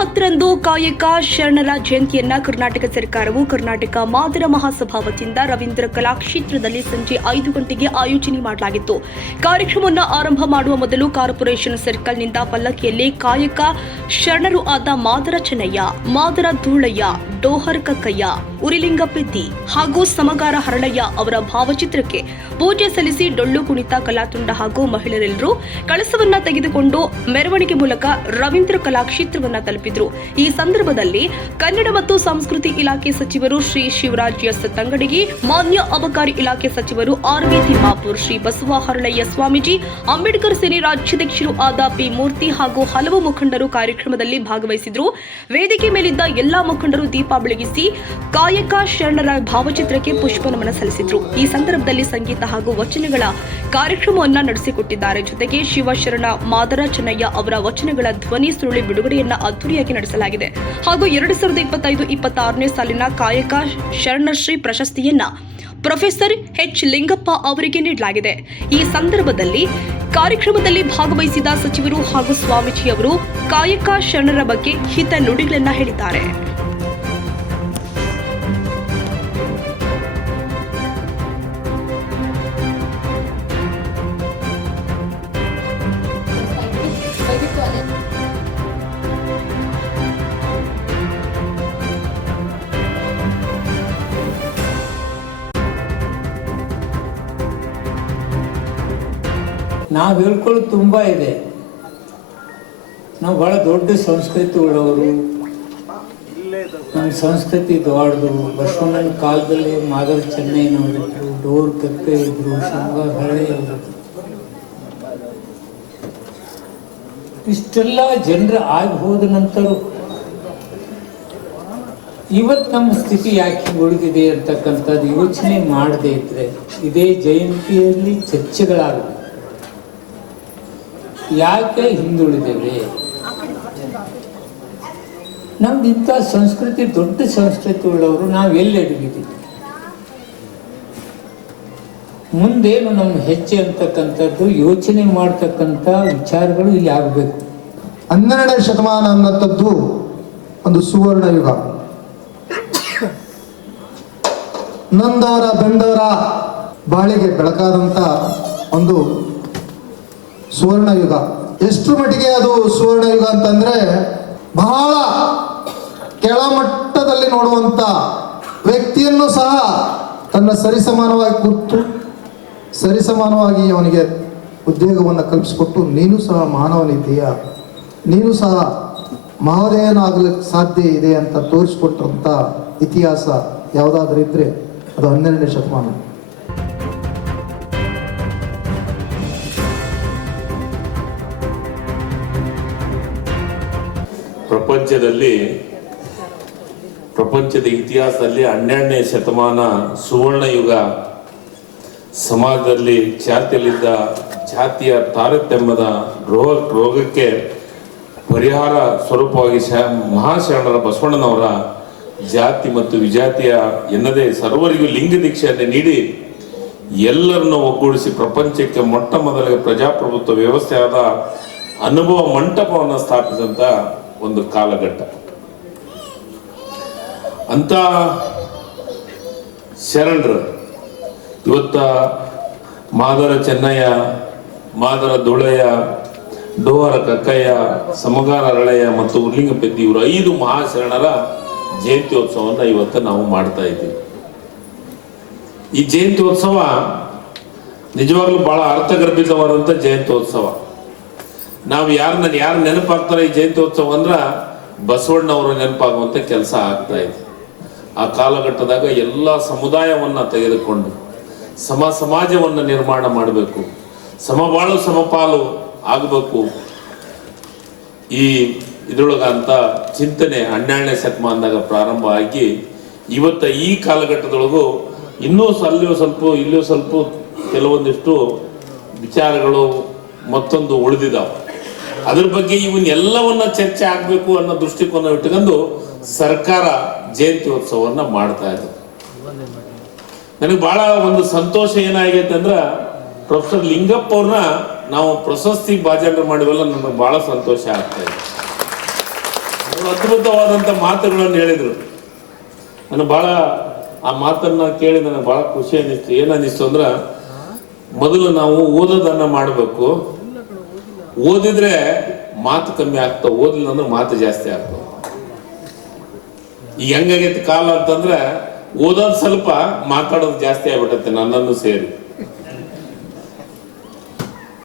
ಹತ್ತರಂದು ಕಾಯಕ ಶರಣರ ಜಯಂತಿಯನ್ನ ಕರ್ನಾಟಕ ಸರ್ಕಾರವು ಕರ್ನಾಟಕ ಮಾದರ ಮಹಾಸಭಾ ವತಿಯಿಂದ ರವೀಂದ್ರ ಕಲಾಕ್ಷೇತ್ರದಲ್ಲಿ ಸಂಜೆ ಐದು ಗಂಟೆಗೆ ಆಯೋಜನೆ ಮಾಡಲಾಗಿತ್ತು. ಕಾರ್ಯಕ್ರಮವನ್ನು ಆರಂಭ ಮಾಡುವ ಮೊದಲು ಕಾರ್ಪೊರೇಷನ್ ಸರ್ಕಲ್ನಿಂದ ಪಲ್ಲಕ್ಕಿಯಲ್ಲಿ ಕಾಯಕ ಶರಣರು ಆದ ಮಾದರ ಚೆನ್ನಯ್ಯ, ಮಾದರ ಧೂಳಯ್ಯ, ಡೋಹರ್ ಕಕ್ಕಯ್ಯ ಉರಿಲಿಂಗಪೆದ್ದಿ ಹಾಗೂ ಸಮಗಾರ ಹರಳಯ್ಯ ಅವರ ಭಾವಚಿತ್ರಕ್ಕೆ ಪೂಜೆ ಸಲ್ಲಿಸಿ ಡೊಳ್ಳು ಕುಣಿತ ಕಲಾತುಂಡ ಹಾಗೂ ಮಹಿಳೆಯರೆಲ್ಲರೂ ಕಳಸವನ್ನ ತೆಗೆದುಕೊಂಡು ಮೆರವಣಿಗೆ ಮೂಲಕ ರವೀಂದ್ರ ಕಲಾಕ್ಷೇತ್ರವನ್ನ ತಲುಪಿದ್ರು. ಈ ಸಂದರ್ಭದಲ್ಲಿ ಕನ್ನಡ ಮತ್ತು ಸಂಸ್ಕೃತಿ ಇಲಾಖೆ ಸಚಿವರು ಶ್ರೀ ಶಿವರಾಜ್ ಎಸ್ ತಂಗಡಗಿ, ಮಾನ್ಯ ಅಬಕಾರಿ ಇಲಾಖೆ ಸಚಿವರು ಆರ್ ವಿ ತಿಮ್ಮಾಪುರ್, ಶ್ರೀ ಬಸವ ಹರಳಯ್ಯ ಸ್ವಾಮೀಜಿ, ಅಂಬೇಡ್ಕರ್ ಸೇನೆ ರಾಜ್ಯಾಧ್ಯಕ್ಷರು ಆದ ಪಿ ಮೂರ್ತಿ ಹಾಗೂ ಹಲವು ಮುಖಂಡರು ಕಾರ್ಯಕ್ರಮದಲ್ಲಿ ಭಾಗವಹಿಸಿದ್ರು. ವೇದಿಕೆ ಮೇಲಿದ್ದ ಎಲ್ಲಾ ಮುಖಂಡರು ದೀಪ ಬೆಳಗಿಸಿ ಕಾಯಕ ಶರಣರ ಭಾವಚಿತ್ರಕ್ಕೆ ಪುಷ್ಪ ನಮನ ಸಲ್ಲಿಸಿದ್ರು. ಈ ಸಂದರ್ಭದಲ್ಲಿ ಸಂಗೀತ ಹಾಗೂ ವಚನಗಳ ಕಾರ್ಯಕ್ರಮವನ್ನ ನಡೆಸಿಕೊಟ್ಟಿದ್ದಾರೆ. ಜೊತೆಗೆ ಶಿವಶರಣ ಮಾದರ ಚೆನ್ನಯ್ಯ ಅವರ ವಚನಗಳ ಧ್ವನಿ ಸುರುಳಿ ಬಿಡುಗಡೆಯನ್ನ ಅದ್ದೂರಿಯಾಗಿ ನಡೆಸಲಾಗಿದೆ. ಹಾಗೂ ಎರಡು ಸಾವಿರದ ಇಪ್ಪತ್ತೈದು, ಇಪ್ಪತ್ತಾರನೇ ಸಾಲಿನ ಕಾಯಕ ಶರಣಶ್ರೀ ಪ್ರಶಸ್ತಿಯನ್ನ ಪ್ರೊಫೆಸರ್ ಎಚ್ ಲಿಂಗಪ್ಪ ಅವರಿಗೆ ನೀಡಲಾಗಿದೆ. ಈ ಸಂದರ್ಭದಲ್ಲಿ ಕಾರ್ಯಕ್ರಮದಲ್ಲಿ ಭಾಗವಹಿಸಿದ ಸಚಿವರು ಹಾಗೂ ಸ್ವಾಮೀಜಿ ಅವರು ಕಾಯಕ ಶರಣರ ಬಗ್ಗೆ ಹಿತ ನುಡಿಗಳನ್ನ ಹೇಳಿದ್ದಾರೆ. ನಾವು ಹೇಳ್ಕೊಳ್ಳೋದು ತುಂಬ ಇದೆ. ನಾವು ಬಹಳ ದೊಡ್ಡ ಸಂಸ್ಕೃತಿ ಉಳ್ಳವರು. ನಮ್ಮ ಸಂಸ್ಕೃತಿ ದೊಡ್ಡದು. ಬಸವಣ್ಣನ ಕಾಲದಲ್ಲಿ ಮಾದರ ಚೆನ್ನೈನವರಿದ್ರು ಡೋರ್ ಕತ್ತೆ ಇದ್ರು ಶಂಭ ಹಳೆ ಇಷ್ಟೆಲ್ಲ ಜನರ ಆಗಿ ಹೋದ ನಂತರ ಇವತ್ತು ನಮ್ಮ ಸ್ಥಿತಿ ಯಾಕೆ ಉಳಿದಿದೆ ಅಂತಕ್ಕಂಥದ್ದು ಯೋಚನೆ ಮಾಡದೇ ಇದ್ರೆ ಇದೇ ಜಯಂತಿಯಲ್ಲಿ ಚರ್ಚೆಗಳಾಗಬೇಕು ಯಾಕೆ ಹಿಂದುಳಿದೇವೆ? ನಮ್ದು ಇಂಥ ಸಂಸ್ಕೃತಿ, ದೊಡ್ಡ ಸಂಸ್ಕೃತಿ ಉಳ್ಳವರು ನಾವು ಎಲ್ಲಿ ಅಡಗಿದ್ದೀವಿ? ಮುಂದೇನು ನಮ್ಮ ಹೆಜ್ಜೆ ಅಂತಕ್ಕಂಥದ್ದು, ಯೋಚನೆ ಮಾಡ್ತಕ್ಕಂಥ ವಿಚಾರಗಳು ಇಲ್ಲಿ ಆಗಬೇಕು. ಹನ್ನೆರಡನೇ ಶತಮಾನ ಅನ್ನೋಂಥದ್ದು ಒಂದು ಸುವರ್ಣ ಯುಗ. ನಂದವರ ಬೆಂಡವರ ಬಾಳಿಗೆ ಬೆಳಕಾದಂಥ ಒಂದು ಸುವರ್ಣ ಯುಗ ಎಷ್ಟು ಮಟ್ಟಿಗೆ ಅದು ಸುವರ್ಣ ಯುಗ ಅಂತಂದ್ರೆ ಬಹಳ ಕೆಳಮಟ್ಟದಲ್ಲಿ ನೋಡುವಂತ ವ್ಯಕ್ತಿಯನ್ನು ಸಹ ತನ್ನ ಸರಿಸಮಾನವಾಗಿ ಕೂತು, ಸರಿಸಮಾನವಾಗಿ ಅವನಿಗೆ ಉದ್ಯೋಗವನ್ನು ಕಲ್ಪಿಸಿಕೊಟ್ಟು, ನೀನು ಸಹ ಮಾನವನಿದ್ದೀಯ? ನೀನು ಸಹ ಮಹೋದಯನಾಗಲು ಸಾಧ್ಯ ಇದೆ ಅಂತ ತೋರಿಸ್ಕೊಟ್ಟಂಥ ಇತಿಹಾಸ ಯಾವುದಾದ್ರೂ ಇದ್ರೆ ಅದು ಹನ್ನೆರಡನೇ ಶತಮಾನ. ಪ್ರಪಂಚದಲ್ಲಿ ಪ್ರಪಂಚದ ಇತಿಹಾಸದಲ್ಲಿ ಹನ್ನೆರಡನೇ ಶತಮಾನ ಸುವರ್ಣ ಯುಗ ಸಮಾಜದಲ್ಲಿ ಚಾತಿಯಲ್ಲಿದ್ದ ಜಾತಿಯ ತಾರತಮ್ಯದ ರೋಗ ರೋಗಕ್ಕೆ ಪರಿಹಾರ ಸ್ವರೂಪವಾಗಿ ಶ ಮಹಾಶರಣರ ಬಸವಣ್ಣನವರ ಜಾತಿ ಮತ್ತು ವಿಜಾತಿಯ ಎನ್ನದೇ ಸರ್ವರಿಗೂ ಲಿಂಗ ದೀಕ್ಷೆಯನ್ನು ನೀಡಿ ಎಲ್ಲರನ್ನು ಒಗ್ಗೂಡಿಸಿ ಪ್ರಪಂಚಕ್ಕೆ ಮೊಟ್ಟ ಮೊದಲಿಗೆ ಪ್ರಜಾಪ್ರಭುತ್ವ ವ್ಯವಸ್ಥೆಯಾದ ಅನುಭವ ಮಂಟಪವನ್ನು ಸ್ಥಾಪಿಸಿದಂಥ ಒಂದು ಕಾಲಘಟ್ಟ. ಅಂತ ಶರಣರು, ಇವತ್ತ ಮಾದರ ಚೆನ್ನಯ್ಯ, ಮಾದರ ದೊಳೆಯ, ಡೋಹರ ಕಕ್ಕಯ್ಯ, ಸಮಗಾರ ರಳೆಯ ಮತ್ತು ಉರ್ಲಿಂಗಪೆದ್ದಿ ಇವರು ಐದು ಮಹಾಶರಣರ ಜಯಂತ್ಯೋತ್ಸವವನ್ನು ಇವತ್ತು ನಾವು ಮಾಡ್ತಾ ಇದ್ದೀವಿ. ಈ ಜಯಂತ್ಯೋತ್ಸವ ನಿಜವಾಗ್ಲೂ ಬಹಳ ಅರ್ಥಗರ್ಭಿತವಾದಂಥ ಜಯಂತ್ಯೋತ್ಸವ. ನಾವು ಯಾರನ್ನ ಯಾರು ನೆನಪಾಗ್ತಾರೆ ಈ ಜಯಂತ್ಯೋತ್ಸವ ಅಂದ್ರ ಬಸವಣ್ಣವರು ನೆನಪಾಗುವಂತ ಕೆಲಸ ಆಗ್ತಾ ಇದೆ. ಆ ಕಾಲಘಟ್ಟದಾಗ ಎಲ್ಲ ಸಮುದಾಯವನ್ನ ತೆಗೆದುಕೊಂಡು ಸಮ ಸಮಾಜವನ್ನ ನಿರ್ಮಾಣ ಮಾಡಬೇಕು. ಸಮಬಾಳು ಸಮಪಾಲು ಆಗಬೇಕು. ಈ ಇದ್ರೊಳಗಂತ ಚಿಂತನೆ ಹನ್ನೆರಡನೇ ಶತಮಾನದಾಗ ಪ್ರಾರಂಭ ಆಗಿ ಇವತ್ತ ಈ ಕಾಲಘಟ್ಟದೊಳಗೂ ಇನ್ನೂ ಅಲ್ಲಿಯೂ ಸ್ವಲ್ಪ ಇಲ್ಲಿಯೂ ಸ್ವಲ್ಪ ಕೆಲವೊಂದಿಷ್ಟು ವಿಚಾರಗಳು ಮತ್ತೊಂದು ಉಳಿದಿದ್ದಾವೆ ಅದ್ರ ಬಗ್ಗೆ ಇವನ್ನೆಲ್ಲವನ್ನ ಚರ್ಚೆ ಆಗ್ಬೇಕು ಅನ್ನೋ ದೃಷ್ಟಿಕೋನ ಇಟ್ಕೊಂಡು ಸರ್ಕಾರ ಜಯಂತ್ಯೋತ್ಸವನ್ನ ಮಾಡ್ತಾ ಇದೆ. ನನಗೆ ಬಹಳ ಒಂದು ಸಂತೋಷ ಏನಾಗೈತೆ ಅಂದ್ರ ಪ್ರೊಫೆಸರ್ ಲಿಂಗಪ್ಪ ಅವ್ರನ್ನ ನಾವು ಪ್ರಶಸ್ತಿ ಭಾಜನ ಮಾಡಿವಲ್ಲ ನನಗೆ ಬಹಳ ಸಂತೋಷ ಆಗ್ತಾ ಇದೆ. ಅವರು ಮಾತುಗಳನ್ನು ಹೇಳಿದರು. ನನಗೆ ಬಹಳ ಆ ಮಾತನ್ನ ಕೇಳಿ ನನಗೆ ಬಹಳ ಖುಷಿ ಅನ್ನಿಸ್ತು. ಏನು ಅನ್ನಿಸ್ತು ಅಂದ್ರೆ, ಮೊದಲು ನಾವು ಓದೋದನ್ನ ಮಾಡಬೇಕು. ಓದಿದ್ರೆ ಮಾತು ಕಮ್ಮಿ ಆಗ್ತಾವ ಓದಿಲ್ಲ ಅಂದ್ರೆ ಮಾತು ಜಾಸ್ತಿ ಆಗ್ತಾವ ಈಗ ಹೆಂಗಾಗೈತಿ ಕಾಲ ಅಂತಂದ್ರೆ ಓದೋದು ಸ್ವಲ್ಪ ಮಾತಾಡೋದು ಜಾಸ್ತಿ ಆಗ್ಬಿಟ್ಟೈತೆ ನನ್ನನ್ನು ಸೇರಿ.